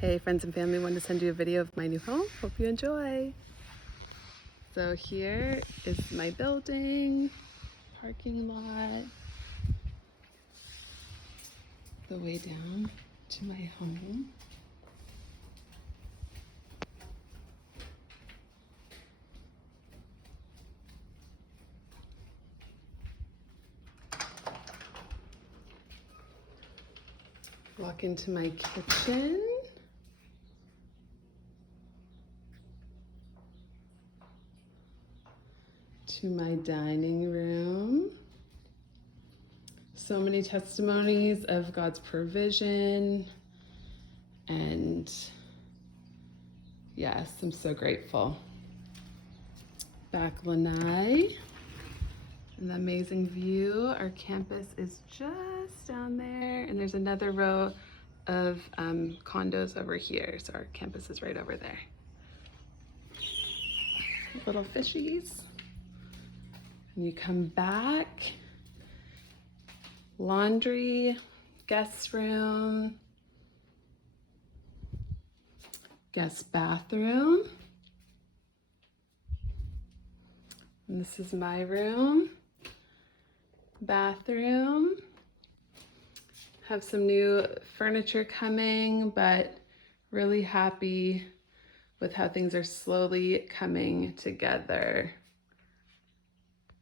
Hey friends and family, wanted to send you a video of my new home. Hope you enjoy. So here is my building, parking lot, the way down to my home. Walk into my kitchen. To my dining room. So many testimonies of God's provision, and yes, I'm so grateful. Back lanai, an amazing view. Our campus is just down there, and there's another row of condos over here, so our campus is right over there. Little fishies. And you come back, laundry, guest room, guest bathroom. And this is my room, bathroom. Have some new furniture coming, but really happy with how things are slowly coming together.